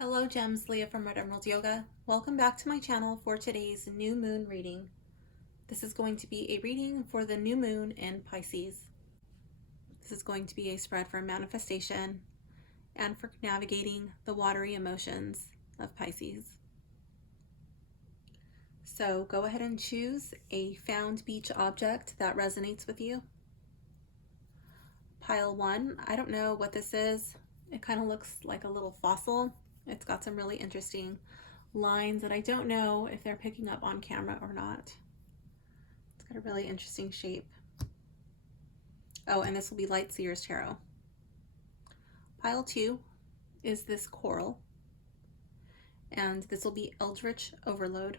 Hello Gems, Leah from Red Emerald Yoga. Welcome back to my channel for today's new moon reading. This is going to be a reading for the new moon in Pisces. This is going to be a spread for manifestation and for navigating the watery emotions of Pisces. So go ahead and choose a found beach object that resonates with you. Pile 1, I don't know what this is. It kind of looks like a little fossil. It's got some really interesting lines that I don't know if they're picking up on camera or not. It's got a really interesting shape. Oh, and this will be Light Seer's Tarot. Pile 2 is this coral, and this will be Eldritch Overload.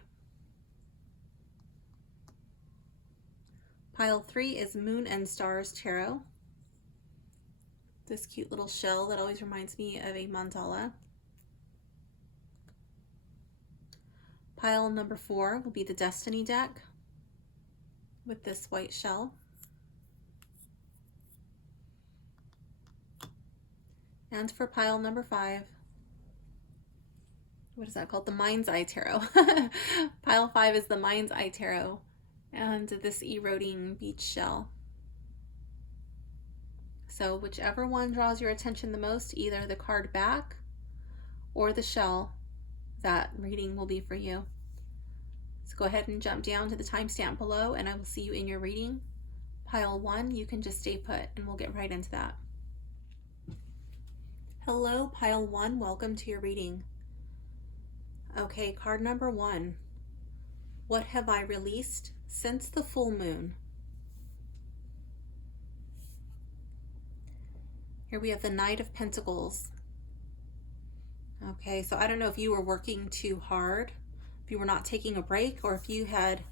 Pile 3 is Moon and Stars Tarot. This cute little shell that always reminds me of a mandala. Pile number 4 will be the Destiny deck with this white shell. And for pile number 5, what is that called? The Mind's Eye Tarot. Pile 5 is the Mind's Eye Tarot and this eroding beach shell. So whichever one draws your attention the most, either the card back or the shell, that reading will be for you. So go ahead and jump down to the timestamp below and I will see you in your reading. Pile 1, you can just stay put and we'll get right into that. Hello, Pile 1, welcome to your reading. Okay, card number 1. What have I released since the full moon? Here we have the Knight of Pentacles. Okay, so I don't know if you were working too hard, if you were not taking a break, or if you had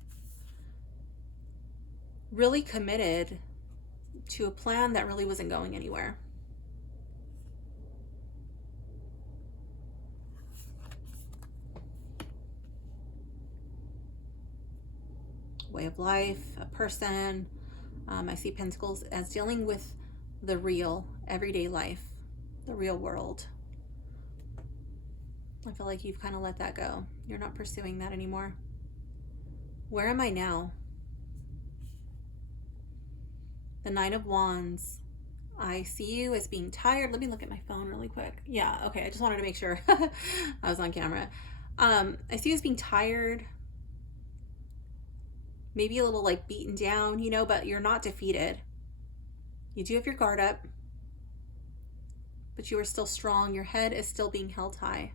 really committed to a plan that really wasn't going anywhere. Way of life, a person. I see Pentacles as dealing with the real, everyday life, the real world. I feel like you've kind of let that go. You're not pursuing that anymore. Where am I now? The Nine of Wands. I see you as being tired. Let me look at my phone really quick. Yeah, okay, I just wanted to make sure I was on camera. I see you as being tired, maybe a little like beaten down, you know, but you're not defeated. You do have your guard up, but you are still strong. Your head is still being held high.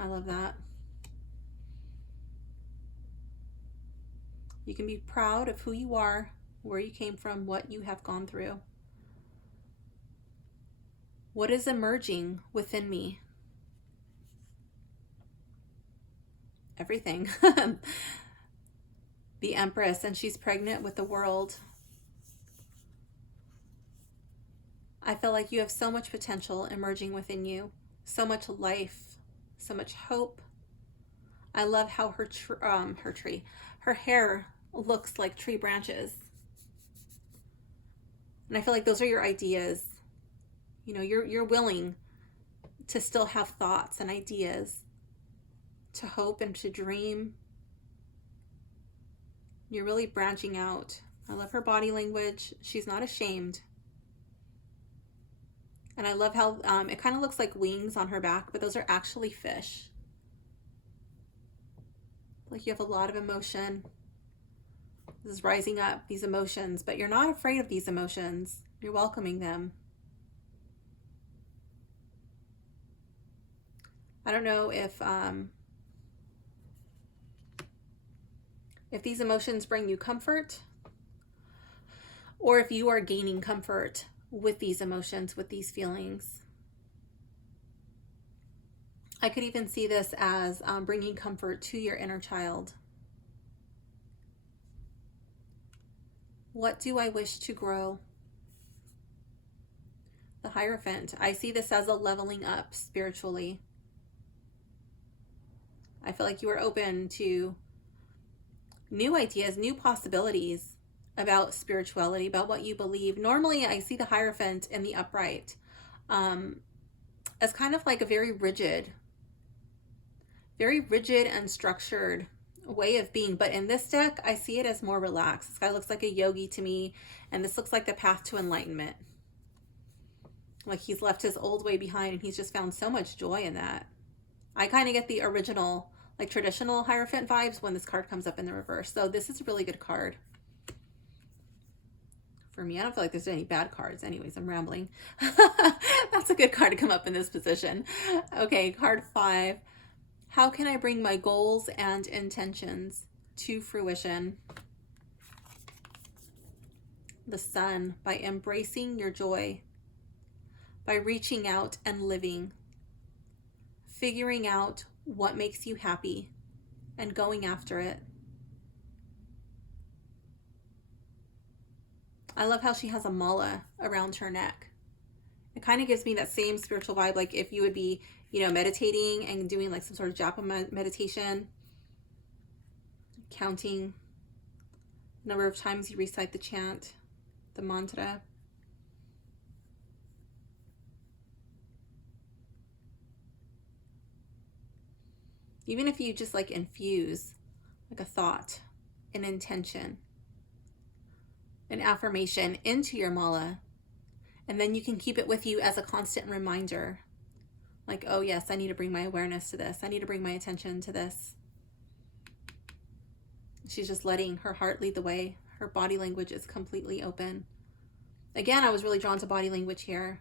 I love that. You can be proud of who you are, where you came from, what you have gone through. What is emerging within me? Everything. The Empress, and she's pregnant with the world. I feel like you have so much potential emerging within you, so much life, so much hope. I love how her hair looks like tree branches. And I feel like those are your ideas. You know, you're willing to still have thoughts and ideas, to hope and to dream. You're really branching out. I love her body language. She's not ashamed. And I love how it kind of looks like wings on her back, but those are actually fish. Like you have a lot of emotion. This is rising up, these emotions, but you're not afraid of these emotions. You're welcoming them. I don't know if these emotions bring you comfort, or if you are gaining comfort with these emotions, with these feelings. I could even see this as bringing comfort to your inner child. What do I wish to grow? The Hierophant. I see this as a leveling up spiritually. I feel like you are open to new ideas, new possibilities about spirituality, about what you believe. Normally I see the Hierophant in the upright. as kind of like a very rigid and structured way of being. But in this deck, I see it as more relaxed. This guy looks like a yogi to me, and this looks like the path to enlightenment. Like he's left his old way behind and he's just found so much joy in that. I kind of get the original, like traditional Hierophant vibes when this card comes up in the reverse. So this is a really good card for me. I don't feel like there's any bad cards. Anyways, I'm rambling. That's a good card to come up in this position. Okay, card 5. How can I bring my goals and intentions to fruition? The Sun, by embracing your joy, by reaching out and living, figuring out what makes you happy and going after it. I love how she has a mala around her neck. It kind of gives me that same spiritual vibe, like if you would be, you know, meditating and doing like some sort of japa meditation, counting the number of times you recite the chant, the mantra. Even if you just like infuse like a thought, an intention, an affirmation into your mala, and then you can keep it with you as a constant reminder. Like, oh yes, I need to bring my awareness to this. I need to bring my attention to this. She's just letting her heart lead the way. Her body language is completely open. Again, I was really drawn to body language here.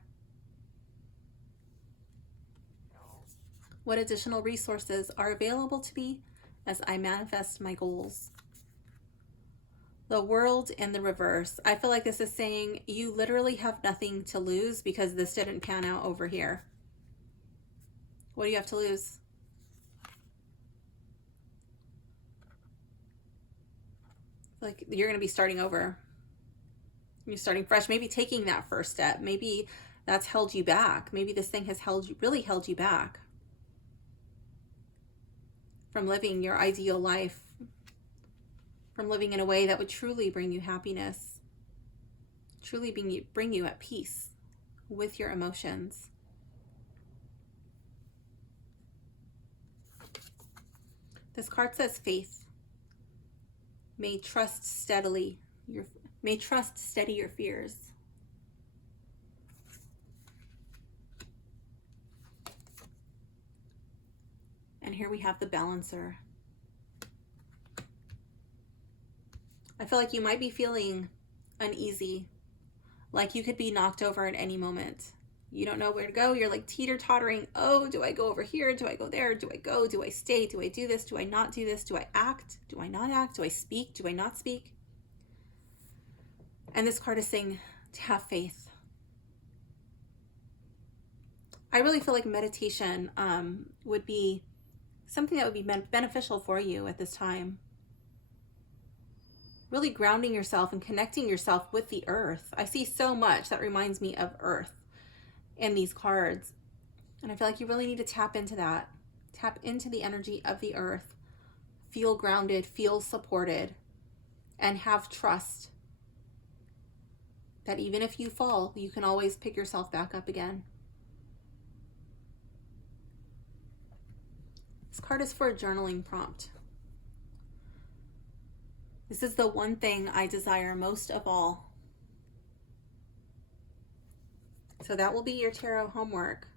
What additional resources are available to me as I manifest my goals? The World in the reverse. I feel like this is saying you literally have nothing to lose because this didn't pan out over here. What do you have to lose? Like you're going to be starting over. You're starting fresh. Maybe taking that first step. Maybe that's held you back. Maybe this thing has really held you back from living your ideal life, from living in a way that would truly bring you happiness, truly bring you at peace with your emotions. This card says faith. May trust steady your fears. And here we have the Balancer. I feel like you might be feeling uneasy, like you could be knocked over at any moment. You don't know where to go. You're like teeter-tottering. Oh, do I go over here? Do I go there? Do I go? Do I stay? Do I do this? Do I not do this? Do I act? Do I not act? Do I speak? Do I not speak? And this card is saying to have faith. I really feel like meditation would be something that would be beneficial for you at this time. Really grounding yourself and connecting yourself with the earth. I see so much that reminds me of earth in these cards. And I feel like you really need to tap into that. Tap into the energy of the earth. Feel grounded, feel supported, and have trust that even if you fall, you can always pick yourself back up again. This card is for a journaling prompt. This is the one thing I desire most of all. So that will be your tarot homework.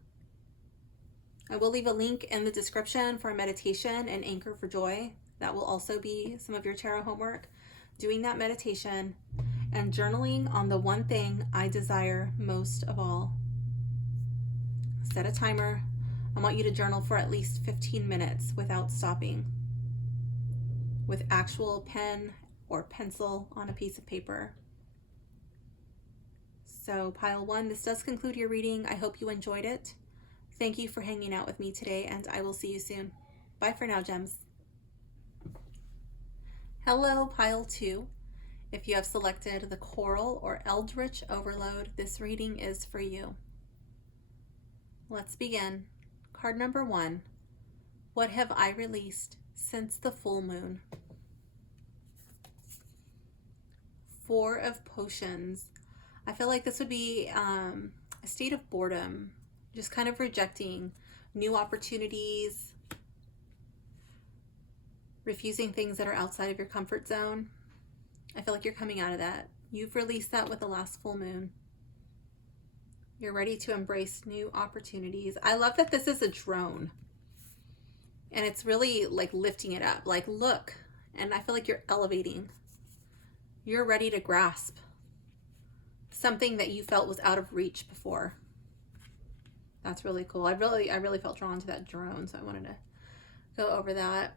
I will leave a link in the description for a meditation and Anchor for Joy. That will also be some of your tarot homework. Doing that meditation and journaling on the one thing I desire most of all. Set a timer. I want you to journal for at least 15 minutes without stopping, with actual pen or pencil on a piece of paper. So pile 1, this does conclude your reading. I hope you enjoyed it. Thank you for hanging out with me today, and I will see you soon. Bye for now, gems. Hello, pile 2. If you have selected the Coral or Eldritch Overload, this reading is for you. Let's begin. Card number 1. What have I released since the full moon? 4 of Potions. I feel like this would be a state of boredom Just kind of rejecting new opportunities, refusing things that are outside of your comfort zone. I feel like you're coming out of that. You've released that with the last full moon. You're ready to embrace new opportunities. I love that this is a drone. And it's really like lifting it up. Like, look. And I feel like you're elevating. You're ready to grasp something that you felt was out of reach before. That's really cool. I really felt drawn to that drone, so I wanted to go over that.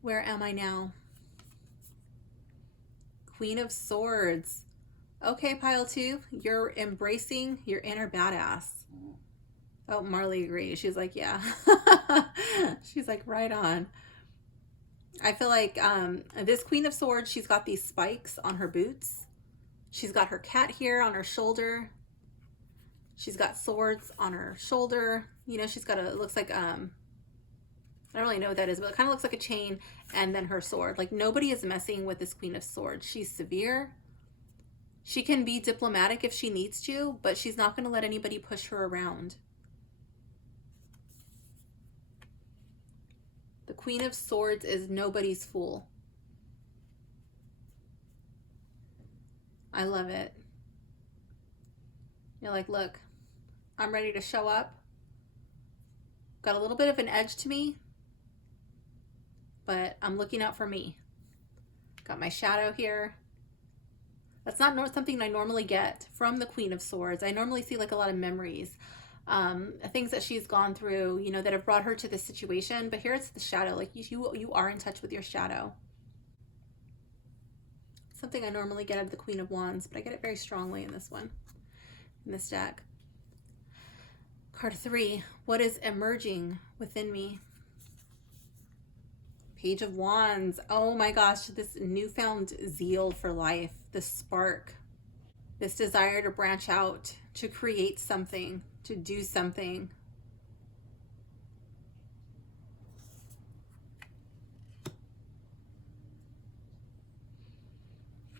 Where am I now? Queen of Swords. Okay, pile 2, you're embracing your inner badass. Oh, Marley agrees. She's like, yeah. She's like, right on. I feel like this Queen of Swords, she's got these spikes on her boots. She's got her cat here on her shoulder. She's got swords on her shoulder. You know, she's got a, it looks like, I don't really know what that is, but it kind of looks like a chain, and then her sword. Like, nobody is messing with this Queen of Swords. She's severe. She can be diplomatic if she needs to, but she's not going to let anybody push her around. The Queen of Swords is nobody's fool. I love it. You're like, look, I'm ready to show up. Got a little bit of an edge to me, but I'm looking out for me. Got my shadow here. That's not something I normally get from the Queen of Swords. I normally see like a lot of memories, things that she's gone through, you know, that have brought her to this situation. But here it's the shadow. Like you are in touch with your shadow. Something I normally get out of the Queen of Wands, but I get it very strongly in this one, in this deck. Card 3, what is emerging within me? Page of Wands. Oh my gosh, this newfound zeal for life, this spark, this desire to branch out, to create something, to do something.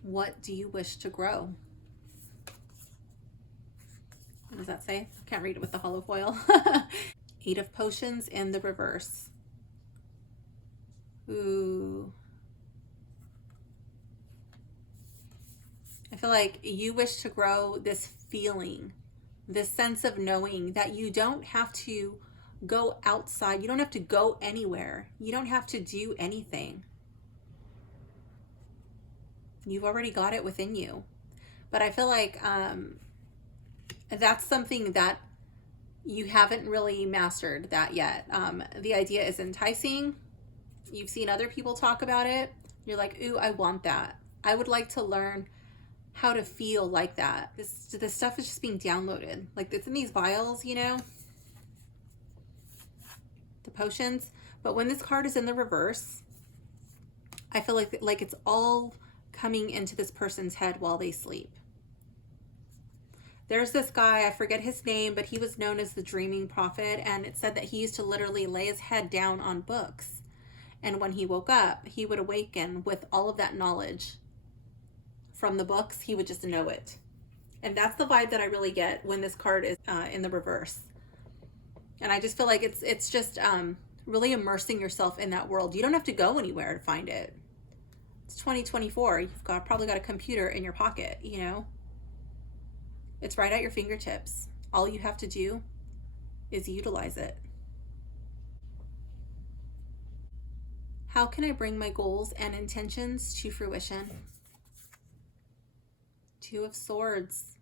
What do you wish to grow? What does that say? I can't read it with the hollow foil. 8 of Potions in the reverse. Ooh. I feel like you wish to grow this feeling, this sense of knowing that you don't have to go outside. You don't have to go anywhere. You don't have to do anything. You've already got it within you. But I feel like that's something that you haven't really mastered that yet. The idea is enticing. You've seen other people talk about it. You're like, ooh, I want that. I would like to learn how to feel like that. This stuff is just being downloaded. Like, it's in these vials, you know, the potions. But when this card is in the reverse, I feel like it's all coming into this person's head while they sleep. There's this guy, I forget his name, but he was known as the Dreaming Prophet, and it said that he used to literally lay his head down on books. And when he woke up, he would awaken with all of that knowledge from the books. He would just know it. And that's the vibe that I really get when this card is in the reverse. And I just feel like it's just really immersing yourself in that world. You don't have to go anywhere to find it. It's 2024. You've probably got a computer in your pocket, you know. It's right at your fingertips. All you have to do is utilize it. How can I bring my goals and intentions to fruition? 2 of Swords.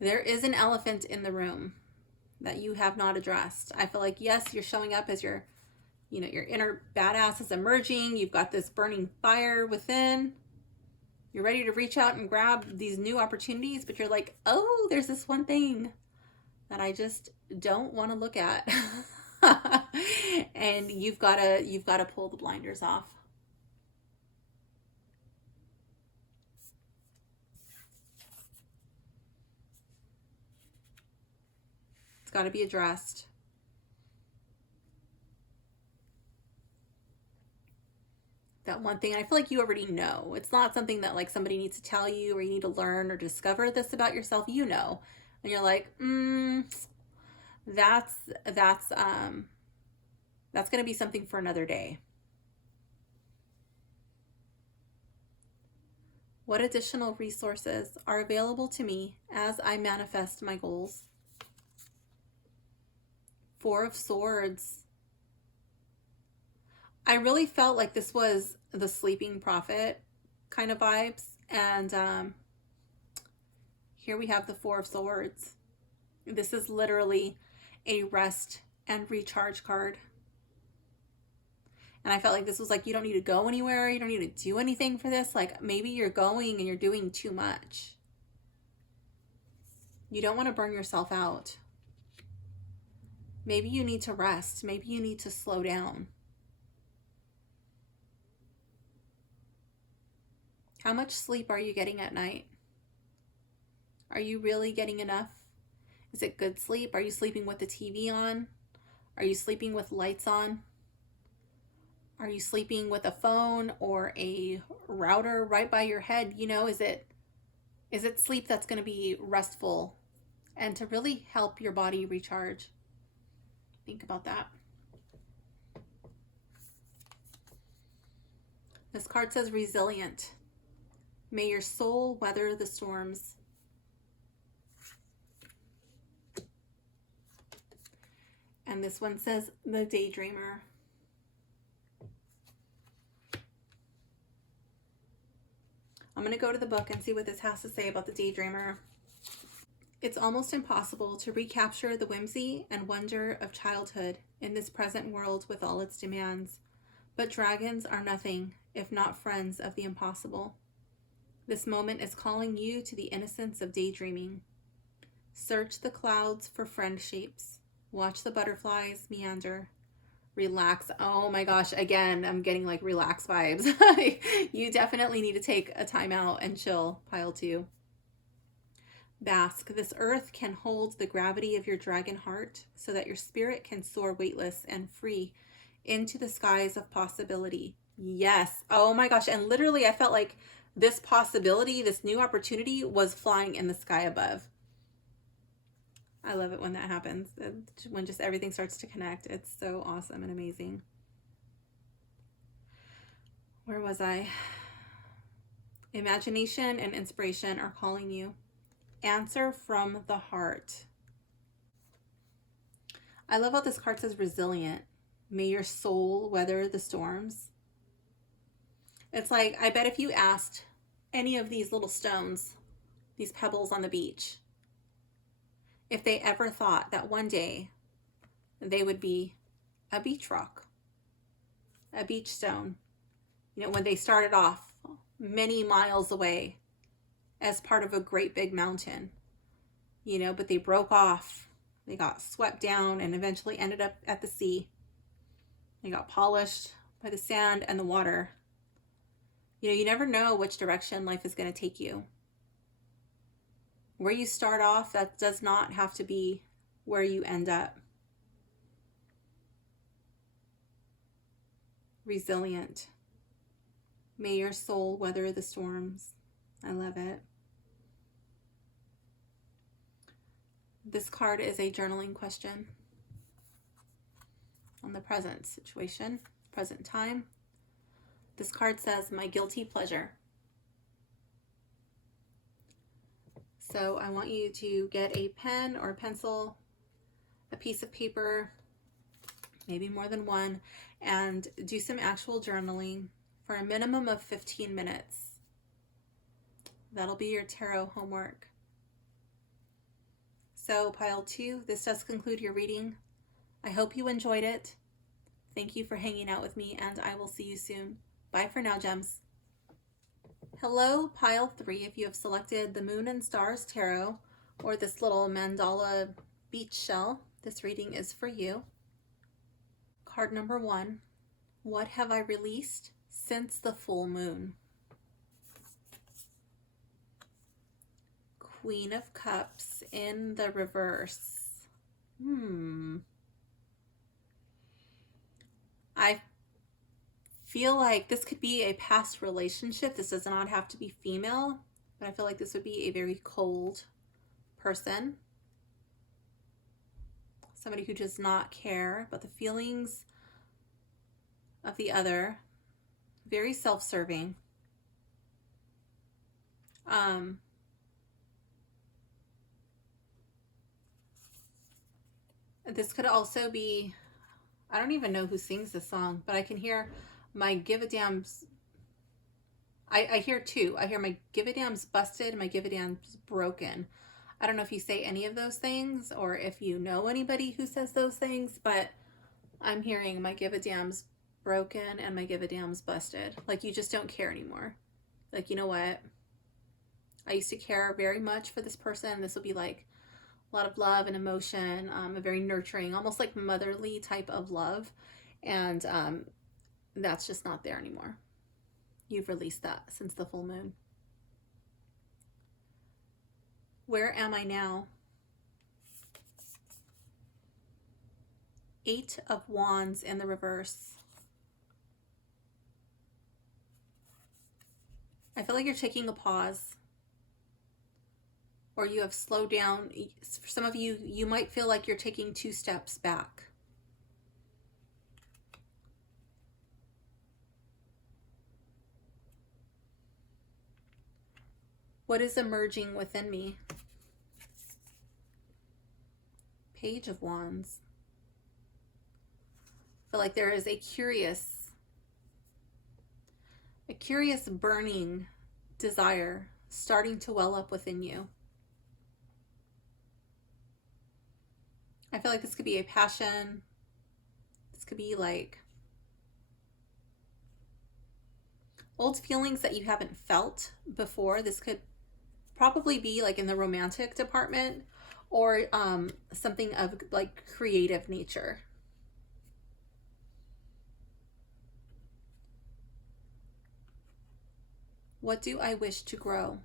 There is an elephant in the room that you have not addressed. I feel like, yes, you're showing up as your inner badass is emerging. You've got this burning fire within. You're ready to reach out and grab these new opportunities, but you're like, oh, there's this one thing that I just don't want to look at. And you've got to pull the blinders off. It's got to be addressed. That that one thing. I feel like you already know. It's not something that like somebody needs to tell you or you need to learn or discover this about yourself. You know. And you're like, that's going to be something for another day. What additional resources are available to me as I manifest my goals? Four of Swords. I really felt like this was the sleeping prophet kind of vibes. And here we have the Four of Swords. This is literally a rest and recharge card. And I felt like this was like, you don't need to go anywhere. You don't need to do anything for this. Like maybe you're going and you're doing too much. You don't want to burn yourself out. Maybe you need to rest. Maybe you need to slow down. How much sleep are you getting at night? Are you really getting enough? Is it good sleep? Are you sleeping with the TV on? Are you sleeping with lights on? Are you sleeping with a phone or a router right by your head? You know, is it sleep that's going to be restful and to really help your body recharge? Think about that. This card says resilient. May your soul weather the storms. And this one says the daydreamer. I'm going to go to the book and see what this has to say about the daydreamer. It's almost impossible to recapture the whimsy and wonder of childhood in this present world with all its demands. But dragons are nothing if not friends of the impossible. This moment is calling you to the innocence of daydreaming. Search the clouds for friend shapes. Watch the butterflies meander. Relax. Oh my gosh, again, I'm getting like relax vibes. You definitely need to take a time out and chill, pile 2. Bask. This earth can hold the gravity of your dragon heart so that your spirit can soar weightless and free into the skies of possibility. Yes. Oh my gosh. And literally I felt like this possibility, this new opportunity was flying in the sky above. I love it when that happens, when just everything starts to connect. It's so awesome and amazing. Where was I? Imagination and inspiration are calling you. Answer from the heart. I love how this card says resilient. May your soul weather the storms. It's like, I bet if you asked any of these little stones, these pebbles on the beach, if they ever thought that one day they would be a beach rock, a beach stone, you know, when they started off many miles away as part of a great big mountain, you know, but they broke off, they got swept down and eventually ended up at the sea. They got polished by the sand and the water. You know, you never know which direction life is going to take you. Where you start off, that does not have to be where you end up. Resilient. May your soul weather the storms. I love it. This card is a journaling question on the present situation, present time. This card says, my guilty pleasure. So I want you to get a pen or a pencil, a piece of paper, maybe more than one, and do some actual journaling for a minimum of 15 minutes. That'll be your tarot homework. So pile 2, this does conclude your reading. I hope you enjoyed it. Thank you for hanging out with me, and I will see you soon. Bye for now, gems. Hello, pile 3. If you have selected the Moon and Stars Tarot or this little mandala beach shell, this reading is for you. Card number 1. What have I released since the full moon? Queen of Cups in the reverse. I feel like this could be a past relationship. This does not have to be female, but I feel like this would be a very cold person. Somebody who does not care about the feelings of the other. Very self-serving. This could also be, I don't even know who sings this song, but I can hear my give a damn's, I hear two. I hear my give a damn's busted and my give a damn's broken. I don't know if you say any of those things or if you know anybody who says those things, but I'm hearing my give a damn's broken and my give a damn's busted. Like you just don't care anymore. Like, you know what? I used to care very much for this person. This will be like a lot of love and emotion, a very nurturing, almost like motherly type of love. And that's just not there anymore. You've released that since the full moon. Where am I now? 8 of Wands in the reverse. I feel like you're taking a pause. Or you have slowed down. For some of you, you might feel like you're taking 2 steps back. What is emerging within me? Page of Wands. I feel like there is a curious burning desire starting to well up within you. I feel like this could be a passion. This could be like old feelings that you haven't felt before. This could probably be like in the romantic department or something of like creative nature. What do I wish to grow?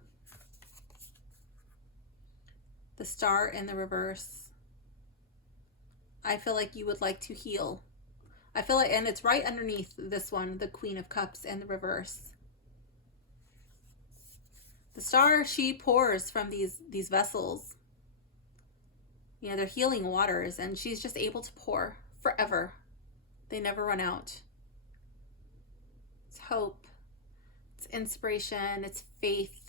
The Star in the reverse. I feel like you would like to heal. I feel like, and it's right underneath this one, the Queen of Cups in the reverse. The Star, she pours from these vessels. You know, they're healing waters, and she's just able to pour forever. They never run out. It's hope. It's inspiration. It's faith.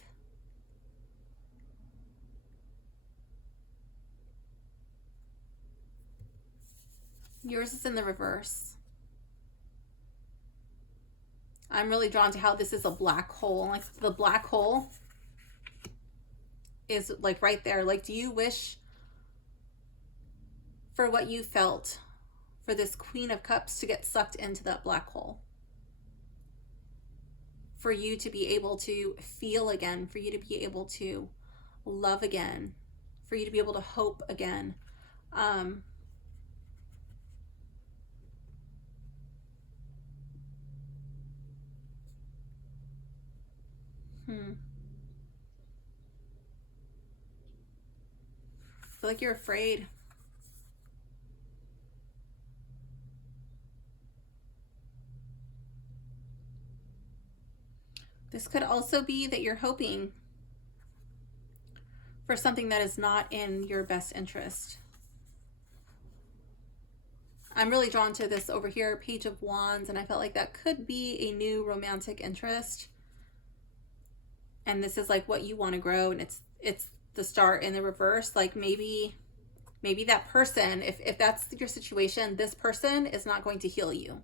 Yours is in the reverse. I'm really drawn to how this is a black hole. Like the black hole is like right there. Like, do you wish for what you felt for this Queen of Cups to get sucked into that black hole? For you to be able to feel again, for you to be able to love again, for you to be able to hope again. I feel like you're afraid. This could also be that you're hoping for something that is not in your best interest. I'm really drawn to this over here, Page of Wands, and I felt like that could be a new romantic interest. And this is like what you want to grow, and it's the Star in the reverse. Like maybe that person, if that's your situation, this person is not going to heal you.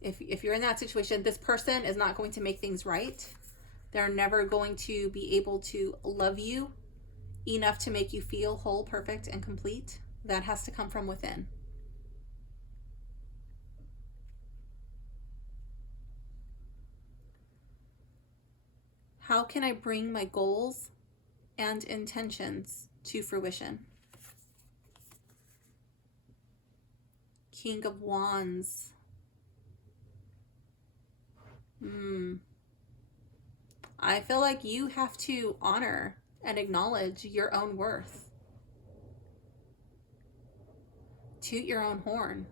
If you're in that situation, this person is not going to make things right. They're never going to be able to love you enough to make you feel whole, perfect, and complete. That has to come from within. How can I bring my goals and intentions to fruition? King of Wands. I feel like you have to honor and acknowledge your own worth. Toot your own horn.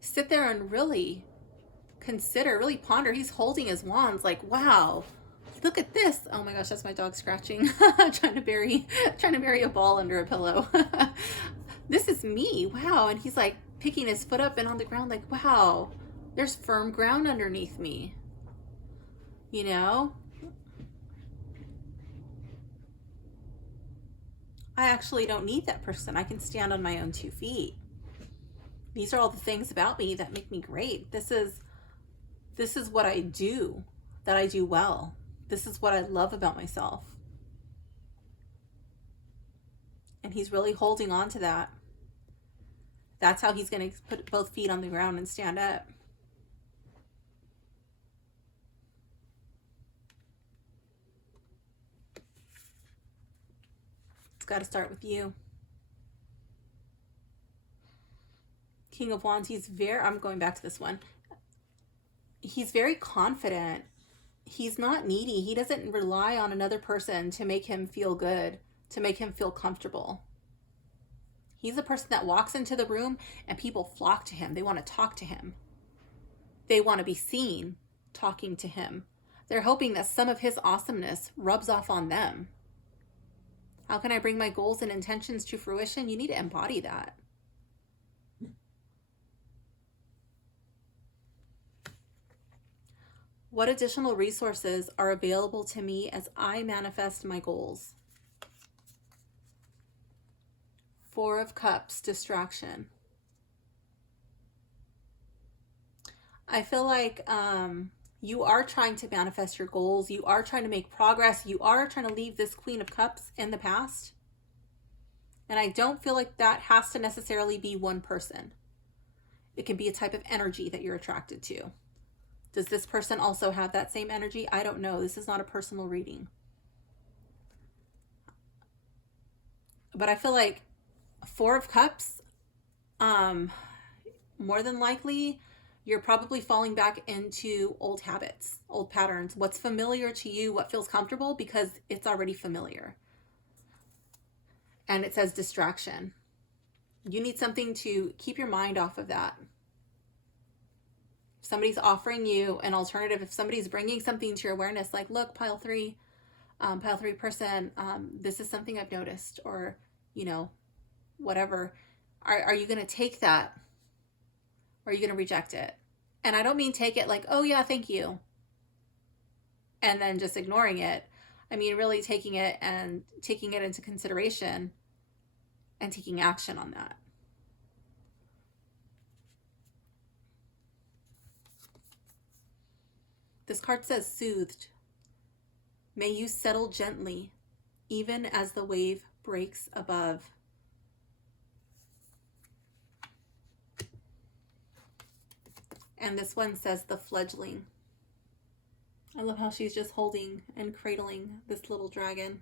Sit there and really consider, really ponder. He's holding his wands like, wow, look at this. Oh my gosh, that's my dog scratching, trying to bury a ball under a pillow. This is me. Wow. And he's like picking his foot up and on the ground like, wow, there's firm ground underneath me. You know? I actually don't need that person. I can stand on my own 2 feet. These are all the things about me that make me great. This is what I do, that I do well. This is what I love about myself. And he's really holding on to that. That's how he's going to put both feet on the ground and stand up. It's got to start with you. King of Wands, I'm going back to this one. He's very confident. He's not needy. He doesn't rely on another person to make him feel good, to make him feel comfortable. He's a person that walks into the room and people flock to him. They want to talk to him. They want to be seen talking to him. They're hoping that some of his awesomeness rubs off on them. How can I bring my goals and intentions to fruition? You need to embody that. What additional resources are available to me as I manifest my goals? 4 of Cups, distraction. I feel like you are trying to manifest your goals. You are trying to make progress. You are trying to leave this Queen of Cups in the past. And I don't feel like that has to necessarily be one person. It can be a type of energy that you're attracted to. Does this person also have that same energy? I don't know. This is not a personal reading. But I feel like 4 of Cups, more than likely, you're probably falling back into old habits, old patterns. What's familiar to you, what feels comfortable, because it's already familiar. And it says distraction. You need something to keep your mind off of that. If somebody's offering you an alternative, if somebody's bringing something to your awareness, like, look, pile 3 person, this is something I've noticed, or, you know, whatever. Are you going to take that? Or are you going to reject it? And I don't mean take it like, oh yeah, thank you, and then just ignoring it. I mean really taking it and taking it into consideration and taking action on that. This card says soothed. May you settle gently, even as the wave breaks above. And this one says the fledgling. I love how she's just holding and cradling this little dragon.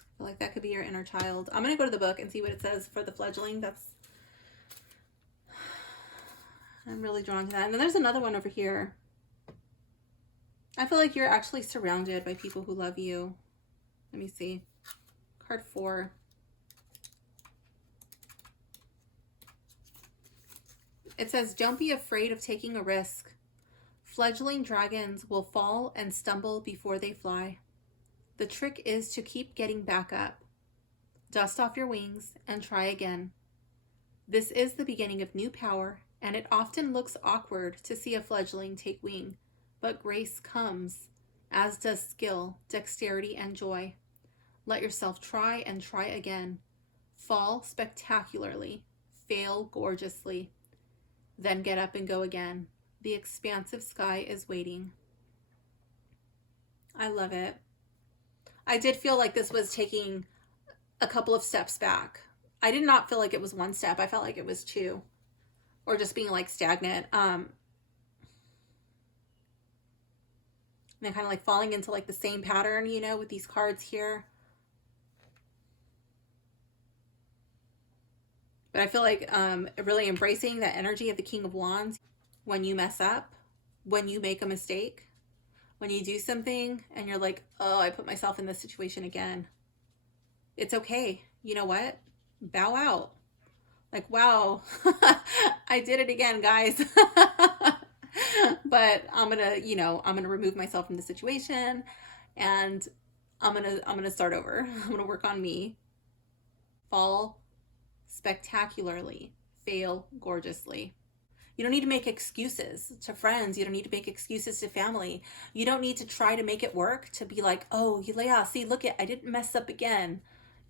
I feel like that could be your inner child. I'm going to go to the book and see what it says for the fledgling. I'm really drawn to that. And then there's another one over here. I feel like you're actually surrounded by people who love you. Let me see. Card 4. It says, don't be afraid of taking a risk. Fledgling dragons will fall and stumble before they fly. The trick is to keep getting back up. Dust off your wings and try again. This is the beginning of new power, and it often looks awkward to see a fledgling take wing, but grace comes, as does skill, dexterity, and joy. Let yourself try and try again. Fall spectacularly, fail gorgeously. Then get up and go again. The expansive sky is waiting. I love it. I did feel like this was taking a couple of steps back. I did not feel like it was one step. I felt like it was 2. Or just being like stagnant. And then kind of like falling into like the same pattern, you know, with these cards here. But I feel like really embracing that energy of the King of Wands. When you mess up, when you make a mistake, when you do something and you're like, oh, I put myself in this situation again. It's okay. You know what? Bow out. Like, wow, I did it again, guys. But I'm gonna, I'm gonna remove myself from the situation, and I'm gonna start over. I'm gonna work on me. Fall spectacularly, fail gorgeously. You don't need to make excuses to friends. You don't need to make excuses to family. You don't need to try to make it work to be like, oh, yeah, see, look I didn't mess up again.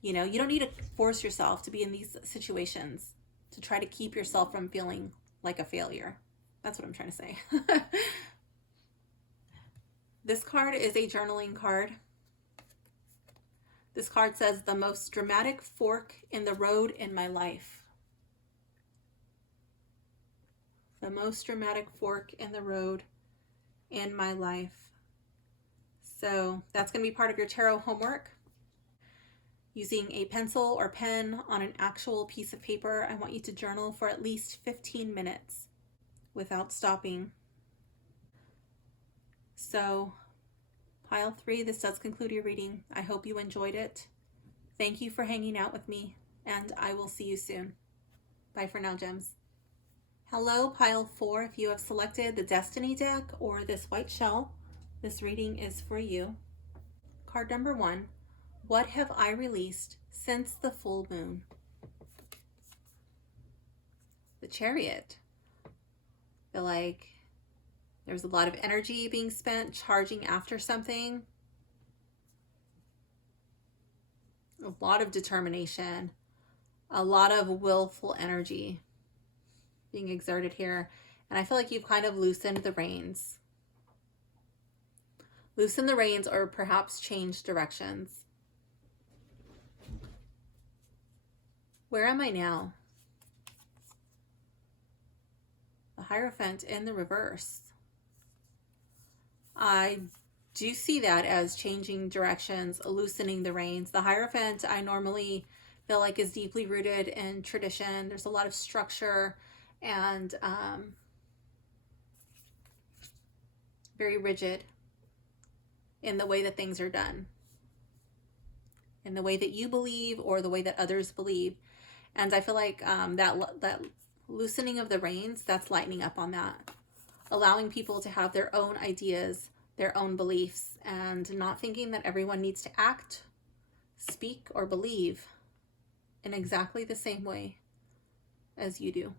You don't need to force yourself to be in these situations to try to keep yourself from feeling like a failure. That's what I'm trying to say. This card is a journaling card. This card says, the most dramatic fork in the road in my life. The most dramatic fork in the road in my life. So that's going to be part of your tarot homework. Using a pencil or pen on an actual piece of paper, I want you to journal for at least 15 minutes without stopping. So, pile 3, this does conclude your reading. I hope you enjoyed it. Thank you for hanging out with me, and I will see you soon. Bye for now, gems. Hello, pile 4. If you have selected the Destiny deck or this white shell, this reading is for you. Card number 1. What have I released since the full moon? The Chariot. I feel like there's a lot of energy being spent charging after something. A lot of determination. A lot of willful energy being exerted here. And I feel like you've kind of loosened the reins. Loosen the reins or perhaps change directions. Where am I now? The Hierophant in the reverse. I do see that as changing directions, loosening the reins. The Hierophant, I normally feel like is deeply rooted in tradition. There's a lot of structure and very rigid in the way that things are done, in the way that you believe or the way that others believe. And I feel like that loosening of the reins, that's lightening up on that. Allowing people to have their own ideas, their own beliefs, and not thinking that everyone needs to act, speak, or believe in exactly the same way as you do.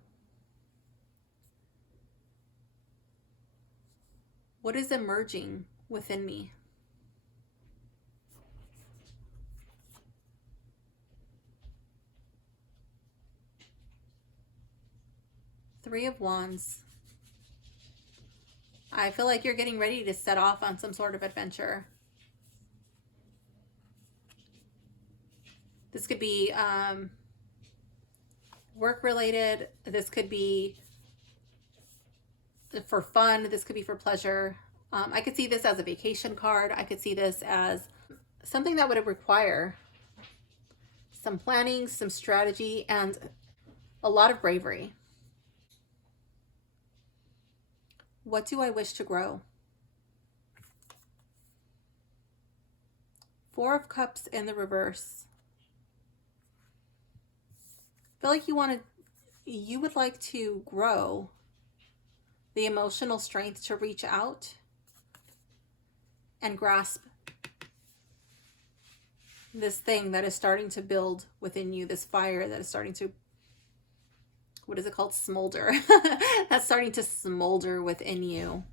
What is emerging within me? Three of Wands. I feel like you're getting ready to set off on some sort of adventure. This could be work related. This could be for fun. This could be for pleasure. I could see this as a vacation card. I could see this as something that would require some planning, some strategy, and a lot of bravery. What do I wish to grow? Four of Cups in the reverse. I feel like you would like to grow the emotional strength to reach out and grasp this thing that is starting to build within you, this fire that is starting to, what is it called? Smolder. That's starting to smolder within you.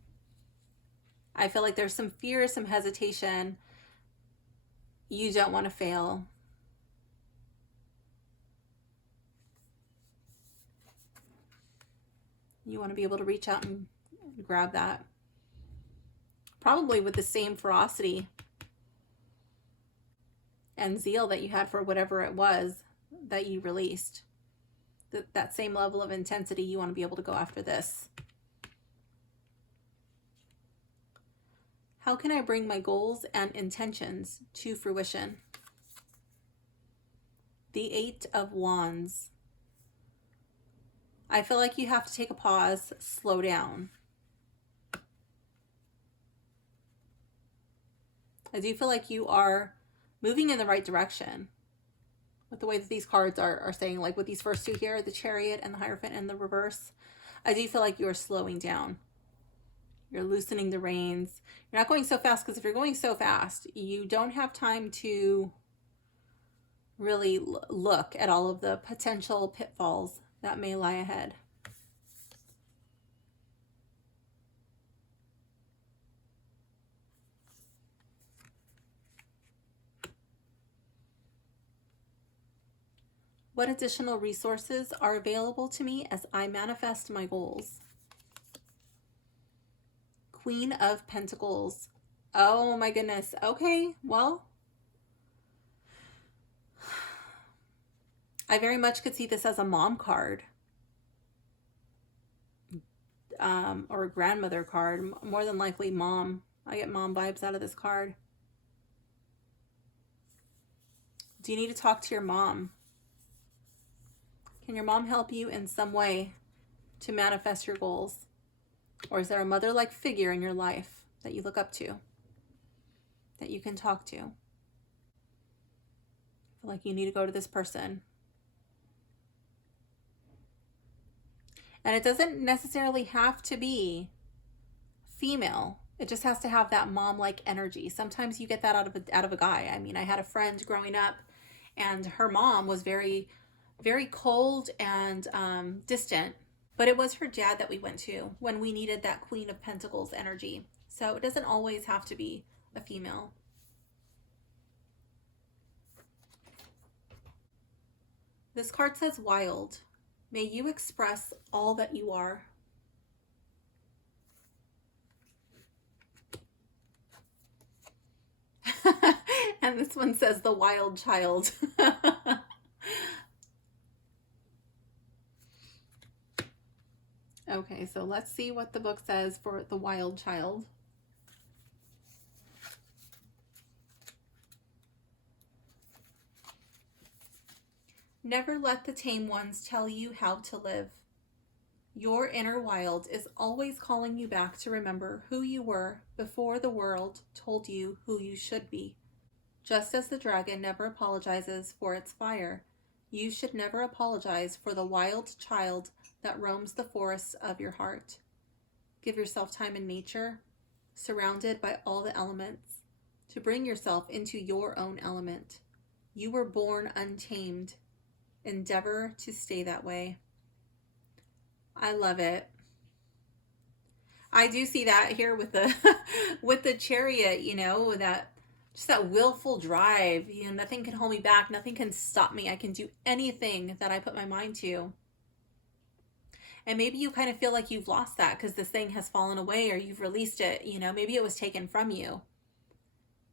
I feel like there's some fear, some hesitation. You don't want to fail. You want to be able to reach out and grab that. Probably with the same ferocity and zeal that you had for whatever it was that you released. That same level of intensity, you want to be able to go after this. How can I bring my goals and intentions to fruition? The Eight of Wands. I feel like you have to take a pause, slow down. I do feel like you are moving in the right direction with the way that these cards are saying, like with these first two here, the Chariot and the Hierophant in the reverse. I do feel like you're slowing down. You're loosening the reins. You're not going so fast, because if you're going so fast, you don't have time to really look at all of the potential pitfalls that may lie ahead. What additional resources are available to me as I manifest my goals? Queen of Pentacles. Oh my goodness. Okay, well, I very much could see this as a mom card. Or a grandmother card. More than likely mom. I get mom vibes out of this card. Do you need to talk to your mom? Can your mom help you in some way to manifest your goals? Or is there a mother-like figure in your life that you look up to, that you can talk to? I feel like you need to go to this person. And it doesn't necessarily have to be female. It just has to have that mom-like energy. Sometimes you get that out of a guy. I mean, I had a friend growing up, and her mom was very, very cold and distant. But it was her dad that we went to when we needed that Queen of Pentacles energy. So it doesn't always have to be a female. This card says wild. May you express all that you are. And this one says the wild child. Okay, so let's see what the book says for the wild child. Never let the tame ones tell you how to live. Your inner wild is always calling you back to remember who you were before the world told you who you should be. Just as the dragon never apologizes for its fire, you should never apologize for the wild child that roams the forests of your heart. Give yourself time in nature, surrounded by all the elements, to bring yourself into your own element. You were born untamed. Endeavor to stay that way. I love it. I do see that here with the with the Chariot, you know, that just that willful drive. You know, nothing can hold me back. Nothing can stop me. I can do anything that I put my mind to. And maybe you kind of feel like you've lost that because this thing has fallen away, or you've released it. You know, maybe it was taken from you.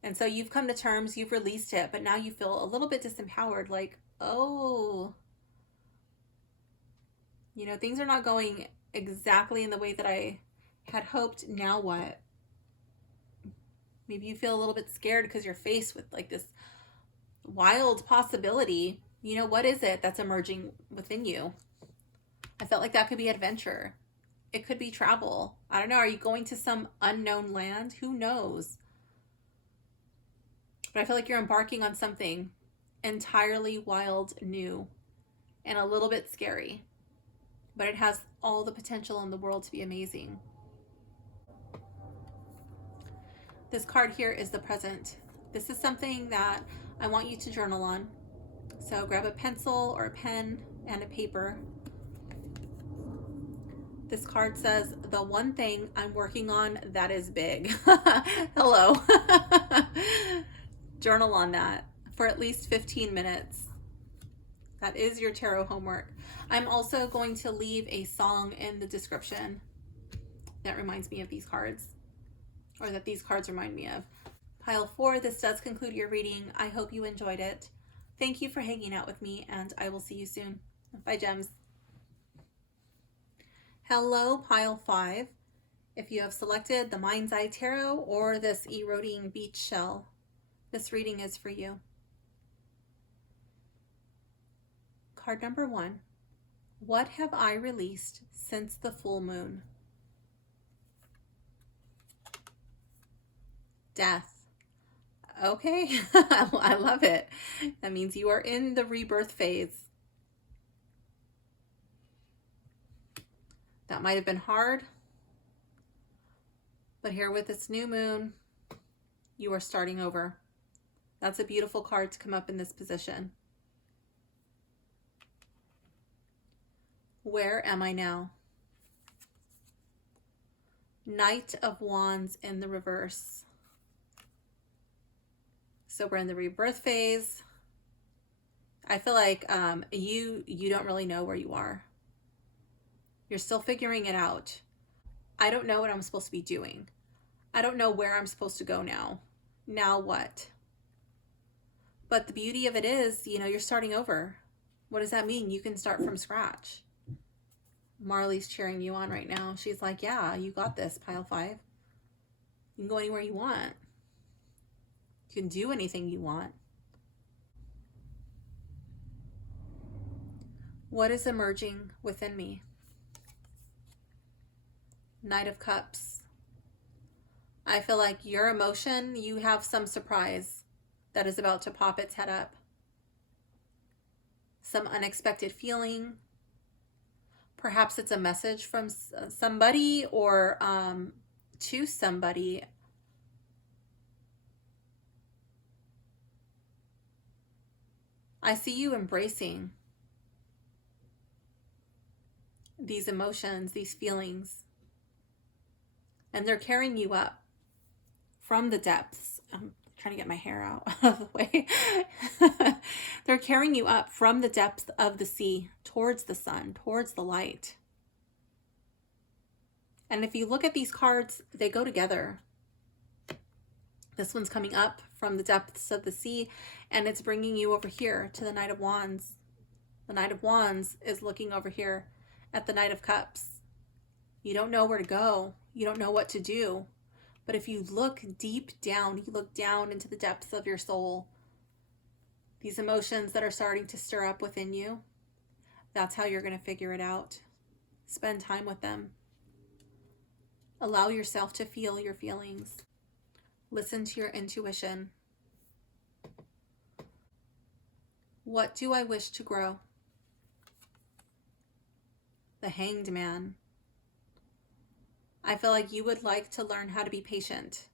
And so you've come to terms, you've released it, but now you feel a little bit disempowered, like, oh, you know, things are not going exactly in the way that I had hoped. Now what? Maybe you feel a little bit scared because you're faced with like this wild possibility. You know, what is it that's emerging within you? I felt like that could be adventure. It could be travel. I don't know. Are you going to some unknown land? Who knows? But I feel like you're embarking on something entirely wild, new, and a little bit scary. But it has all the potential in the world to be amazing. This card here is the present. This is something that I want you to journal on. So grab a pencil or a pen and a paper. This card says, the one thing I'm working on that is big. Hello. Journal on that for at least 15 minutes. That is your tarot homework. I'm also going to leave a song in the description that reminds me of these cards, or that these cards remind me of. Pile 4, this does conclude your reading. I hope you enjoyed it. Thank you for hanging out with me, and I will see you soon. Bye, gems. Hello, Pile 5. If you have selected the Mind's Eye Tarot or this Eroding Beach Shell, this reading is for you. Card number 1. What have I released since the full moon? Death. Okay. I love it. That means you are in the rebirth phase. That might have been hard, but here with this new moon, you are starting over. That's a beautiful card to come up in this position. Where am I now? Knight of Wands in the reverse. So we're in the rebirth phase. I feel like you don't really know where you are. You're still figuring it out. I don't know what I'm supposed to be doing. I don't know where I'm supposed to go now. Now what? But the beauty of it is, you're starting over. What does that mean? You can start from scratch. Marley's cheering you on right now. She's like, yeah, you got this, pile 5. You can go anywhere you want. You can do anything you want. What is emerging within me? Knight of Cups. I feel like your emotion, you have some surprise that is about to pop its head up. Some unexpected feeling. Perhaps it's a message from somebody or to somebody. I see you embracing these emotions, these feelings, and they're carrying you up from the depths. I'm trying to get my hair out of the way. They're carrying you up from the depths of the sea towards the sun, towards the light. And if you look at these cards, they go together. This one's coming up from the depths of the sea, and it's bringing you over here to the Knight of Wands. The Knight of Wands is looking over here at the Knight of Cups. You don't know where to go. You don't know what to do. But if you look deep down, you look down into the depths of your soul, these emotions that are starting to stir up within you, that's how you're going to figure it out. Spend time with them. Allow yourself to feel your feelings. Listen to your intuition. What do I wish to grow? The Hanged Man. I feel like you would like to learn how to be patient,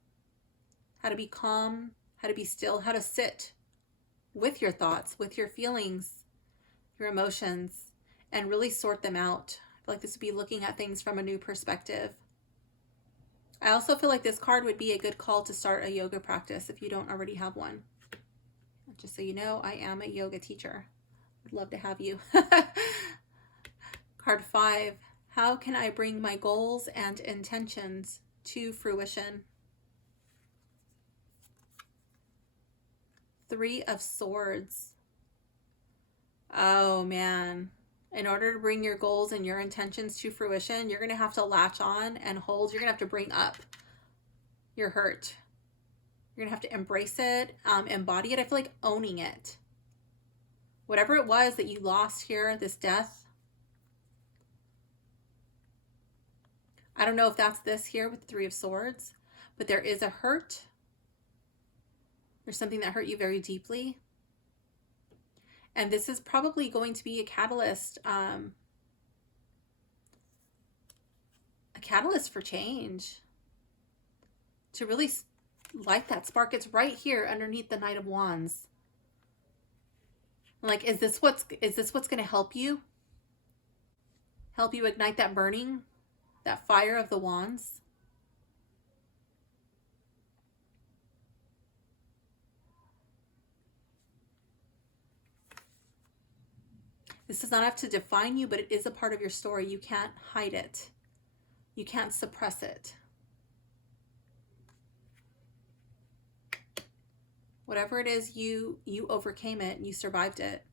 how to be calm, how to be still, how to sit with your thoughts, with your feelings, your emotions, and really sort them out. I feel like this would be looking at things from a new perspective. I also feel like this card would be a good call to start a yoga practice if you don't already have one. Just so you know, I am a yoga teacher. I'd love to have you. Card 5. How can I bring my goals and intentions to fruition? 3 of Swords. Oh man. In order to bring your goals and your intentions to fruition, you're going to have to latch on and hold. You're going to have to bring up your hurt. You're going to have to embrace it, embody it. I feel like owning it. Whatever it was that you lost here, this death, I don't know if that's this here with the 3 of Swords, but there is a hurt. There's something that hurt you very deeply. And this is probably going to be a catalyst for change. To really light that spark. It's right here underneath the Knight of Wands. Like, is this what's going to help you? Help you ignite that burning? That fire of the wands. This does not have to define you, but it is a part of your story. You can't hide it. You can't suppress it. Whatever it is, you overcame it and you survived it.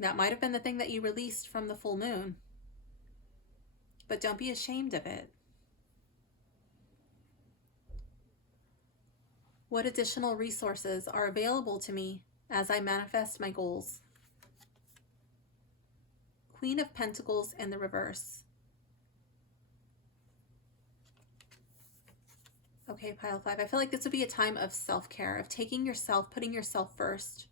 That might have been the thing that you released from the full moon. But don't be ashamed of it. What additional resources are available to me as I manifest my goals? Queen of Pentacles in the reverse. Okay, pile 5. I feel like this would be a time of self-care, of taking yourself, putting yourself first.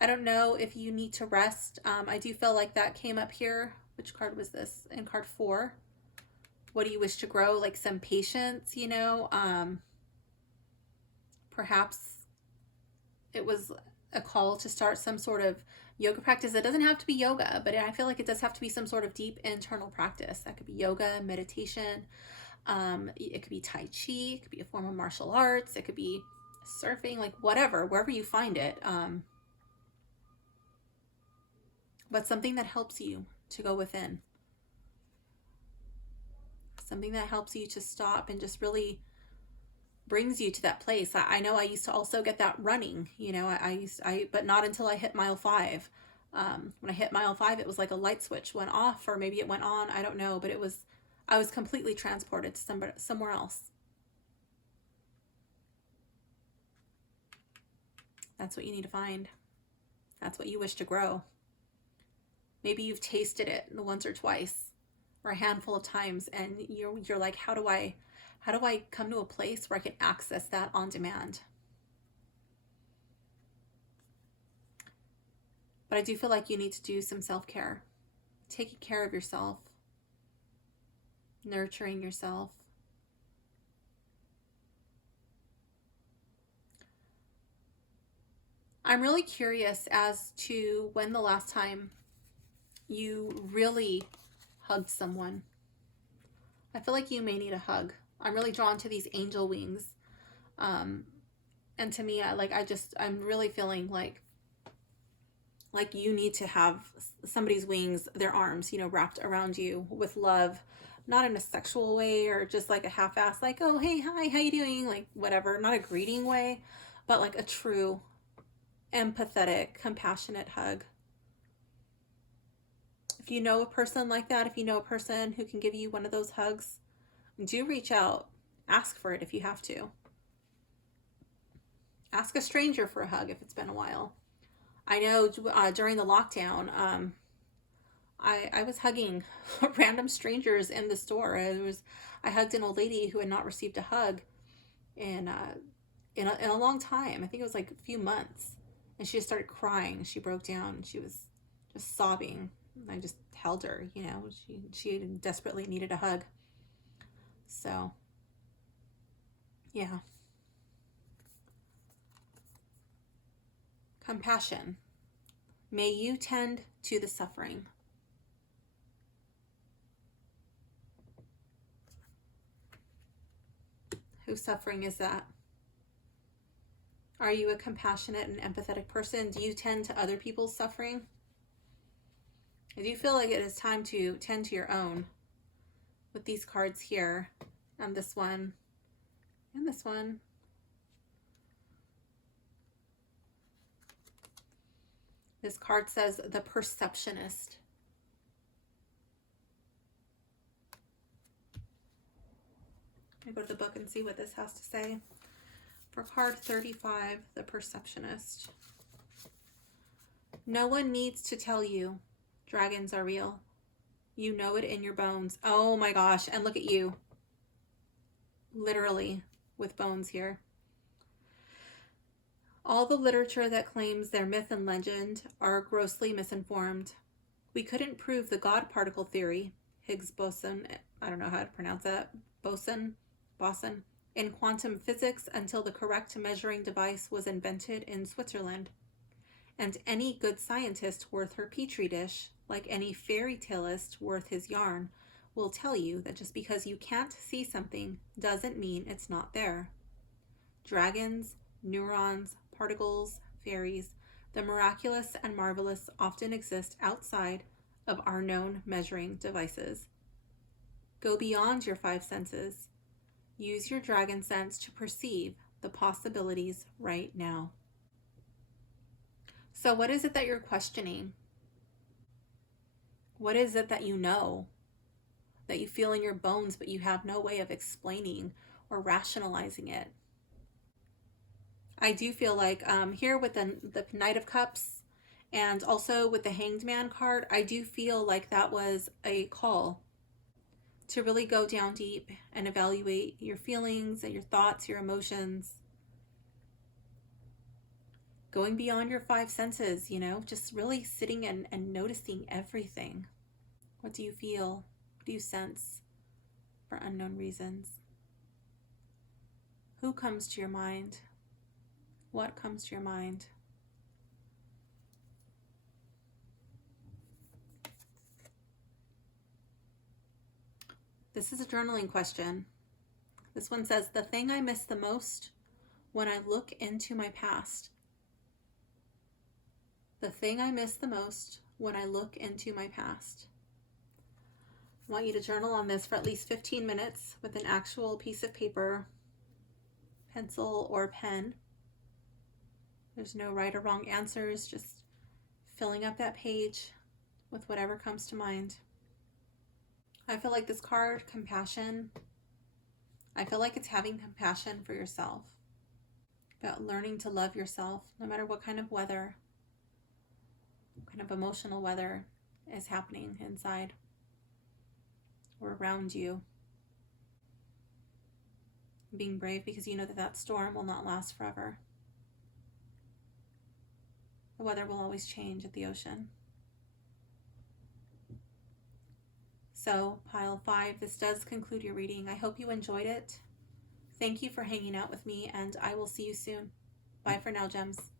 I don't know if you need to rest. I do feel like that came up here. Which card was this? In card 4. What do you wish to grow? Like some patience, you know? Perhaps it was a call to start some sort of yoga practice. It doesn't have to be yoga, but I feel like it does have to be some sort of deep internal practice. That could be yoga, meditation. It could be Tai Chi. It could be a form of martial arts. It could be surfing, like whatever, wherever you find it. But something that helps you to go within. Something that helps you to stop and just really brings you to that place. I know I used to also get that running, you know, but not until I hit mile 5. When I hit mile 5, it was like a light switch went off, or maybe it went on. I don't know, but I was completely transported to somewhere else. That's what you need to find. That's what you wish to grow. Maybe you've tasted it once or twice, or a handful of times, and you're like, how do I come to a place where I can access that on demand? But I do feel like you need to do some self-care, taking care of yourself, nurturing yourself. I'm really curious as to when the last time you really hugged someone. I feel like you may need a hug. I'm really drawn to these angel wings. And to me, I'm really feeling like you need to have somebody's wings, their arms, you know, wrapped around you with love, not in a sexual way or just like a half-ass, like, oh, hey, hi, how you doing? Like whatever, not a greeting way, but like a true empathetic, compassionate hug. If you know a person like that, if you know a person who can give you one of those hugs, do reach out. Ask for it if you have to. Ask a stranger for a hug if it's been a while. I know during the lockdown, I was hugging random strangers in the store. I hugged an old lady who had not received a hug in a long time. I think it was like a few months, and she just started crying. She broke down. She was just sobbing. I just held her. You know, she desperately needed a hug. So, yeah. Compassion. May you tend to the suffering. Whose suffering is that? Are you a compassionate and empathetic person? Do you tend to other people's suffering? I do feel like it is time to tend to your own with these cards here, and this one, and this one. This card says the perceptionist. Let me go to the book and see what this has to say. For card 35, the perceptionist. No one needs to tell you dragons are real. You know it in your bones. Oh my gosh, and look at you. Literally with bones here. All the literature that claims they're myth and legend are grossly misinformed. We couldn't prove the God particle theory, Higgs boson, I don't know how to pronounce that, boson, in quantum physics until the correct measuring device was invented in Switzerland. And any good scientist worth her petri dish, like any fairy taleist worth his yarn, will tell you that just because you can't see something doesn't mean it's not there. Dragons, neurons, particles, fairies, the miraculous and marvelous often exist outside of our known measuring devices. Go beyond your 5 senses. Use your dragon sense to perceive the possibilities right now. So what is it that you're questioning? What is it that you know, that you feel in your bones, but you have no way of explaining or rationalizing it? I do feel like here with the Knight of Cups and also with the Hanged Man card, I do feel like that was a call to really go down deep and evaluate your feelings and your thoughts, your emotions. Going beyond your five senses, just really sitting and noticing everything. What do you feel? What do you sense for unknown reasons? Who comes to your mind? What comes to your mind? This is a journaling question. This one says, the thing I miss the most when I look into my past. The thing I miss the most when I look into my past. I want you to journal on this for at least 15 minutes with an actual piece of paper, pencil, or pen. There's no right or wrong answers, just filling up that page with whatever comes to mind. I feel like this card, compassion, I feel like it's having compassion for yourself, about learning to love yourself no matter what kind of weather, what kind of emotional weather is happening inside or around you. Being brave because you know that storm will not last forever. The weather will always change at the ocean. So, pile 5, this does conclude your reading. I hope you enjoyed it. Thank you for hanging out with me, and I will see you soon. Bye for now, gems.